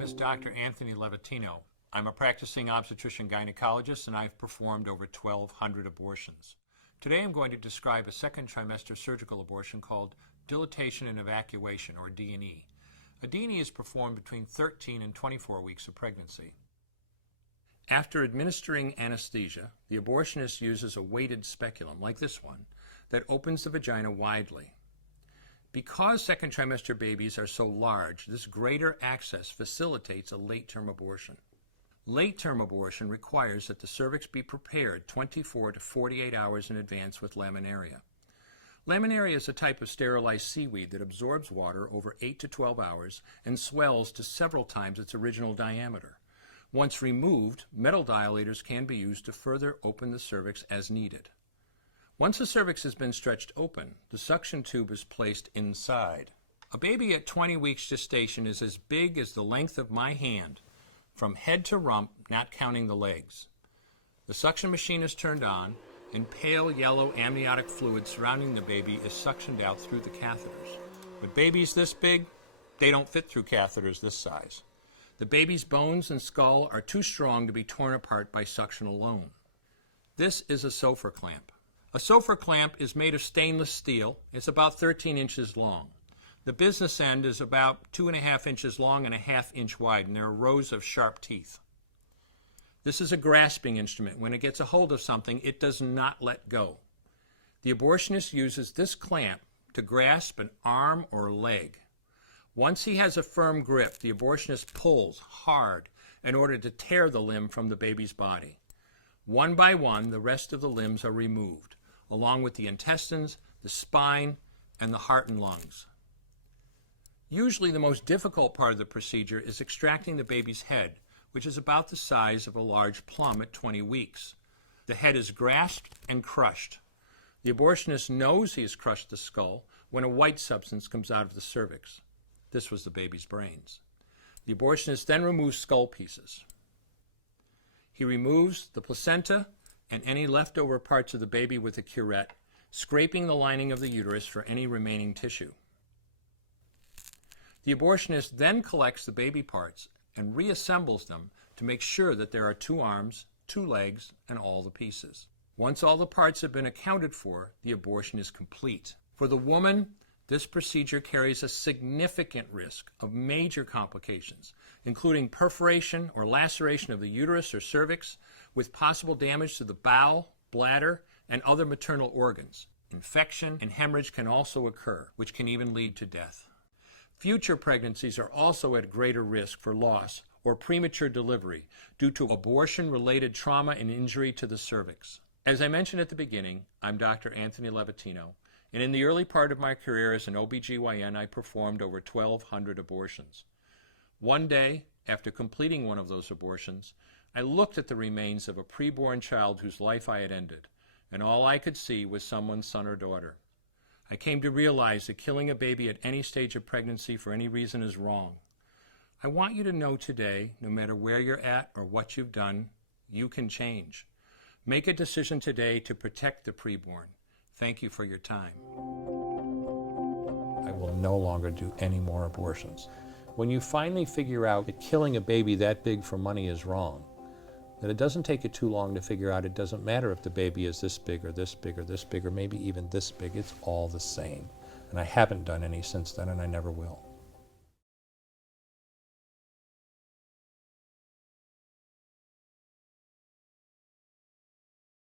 name is Dr. Anthony Levatino. I'm a practicing obstetrician-gynecologist, and I've performed over 1,200 abortions. Today I'm going to describe a second trimester surgical abortion called dilatation and evacuation, or D&E. A D&E is performed between 13 and 24 weeks of pregnancy. After administering anesthesia, the abortionist uses a weighted speculum, like this one, that opens the vagina widely. Because second trimester babies are so large, this greater access facilitates a late-term abortion. Late-term abortion requires that the cervix be prepared 24 to 48 hours in advance with laminaria. Laminaria is a type of sterilized seaweed that absorbs water over 8 to 12 hours and swells to several times its original diameter. Once removed, metal dilators can be used to further open the cervix as needed. Once the cervix has been stretched open, the suction tube is placed inside. A baby at 20 weeks gestation is as big as the length of my hand, from head to rump, not counting the legs. The suction machine is turned on, and pale yellow amniotic fluid surrounding the baby is suctioned out through the catheters. With babies this big, they don't fit through catheters this size. The baby's bones and skull are too strong to be torn apart by suction alone. This is a Sofer clamp. A Sofer clamp is made of stainless steel. It's about 13 inches long. The business end is about 2.5 inches long and 1/2 inch wide, and there are rows of sharp teeth. This is a grasping instrument. When it gets a hold of something, it does not let go. The abortionist uses this clamp to grasp an arm or leg. Once he has a firm grip, the abortionist pulls hard in order to tear the limb from the baby's body. One by one, the rest of the limbs are removed, along with the intestines, the spine, and the heart and lungs. Usually the most difficult part of the procedure is extracting the baby's head, which is about the size of a large plum at 20 weeks. The head is grasped and crushed. The abortionist knows he has crushed the skull when a white substance comes out of the cervix. This was the baby's brains. The abortionist then removes skull pieces. He removes the placenta and any leftover parts of the baby with a curette, scraping the lining of the uterus for any remaining tissue. The abortionist then collects the baby parts and reassembles them to make sure that there are 2 arms, 2 legs, and all the pieces. Once all the parts have been accounted for, the abortion is complete. For the woman, this procedure carries a significant risk of major complications, including perforation or laceration of the uterus or cervix, with possible damage to the bowel, bladder, and other maternal organs. Infection and hemorrhage can also occur, which can even lead to death. Future pregnancies are also at greater risk for loss or premature delivery due to abortion-related trauma and injury to the cervix. As I mentioned at the beginning, I'm Dr. Anthony Levatino, and in the early part of my career as an OBGYN, I performed over 1,200 abortions. One day, after completing one of those abortions, I looked at the remains of a preborn child whose life I had ended, and all I could see was someone's son or daughter. I came to realize that killing a baby at any stage of pregnancy for any reason is wrong. I want you to know today, no matter where you're at or what you've done, you can change. Make a decision today to protect the preborn. Thank you for your time. I will no longer do any more abortions. When you finally figure out that killing a baby that big for money is wrong, that it doesn't take you too long to figure out it doesn't matter if the baby is this big or this big or this big or maybe even this big, it's all the same. And I haven't done any since then, and I never will.